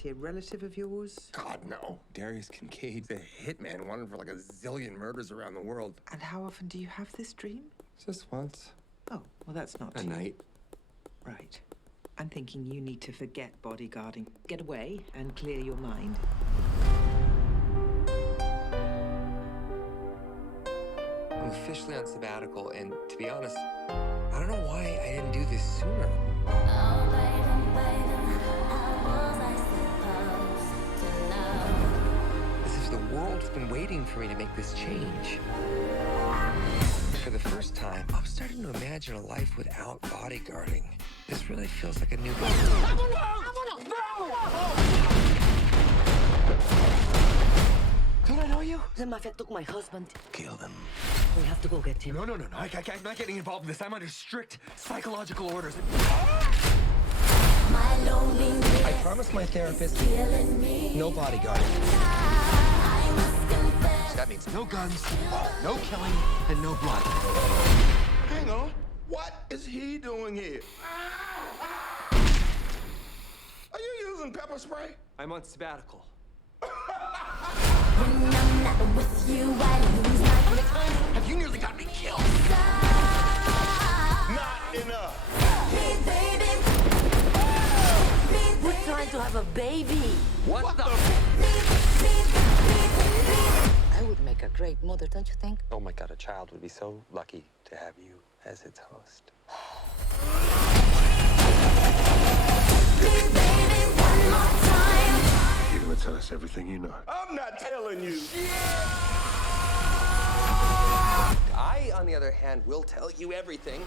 he a relative of yours? God, no. Darius Kincaid's a hitman wanted for like a zillion murders around the world. And how often do you have this dream? Just once. Oh, well, that's not A night. Right. I'm thinking you need to forget bodyguarding. Get away and clear your mind. I'm officially on sabbatical, and to be honest, I don't know why I didn't do this sooner. As if the world's been waiting for me to make this change. For the first time, I'm starting to imagine a life without bodyguarding. This really feels like a new Don't I know you? The mafia took my husband. Kill them. We have to go get him. No. I'm not getting involved in this. I'm under strict psychological orders. I promised my therapist no bodyguard. So that means no guns, no killing, and no blood. Hang on. What is he doing here? Are you using pepper spray? I'm on sabbatical. When I'm not with you, I lose my time. Have you nearly got me killed? Not enough. We're trying to have a baby. What the? I would make a great mother, don't you think? Oh my God, a child would be so lucky to have you as its host. You're gonna tell us everything you know. I'm not telling you. I, on the other hand, will tell you everything.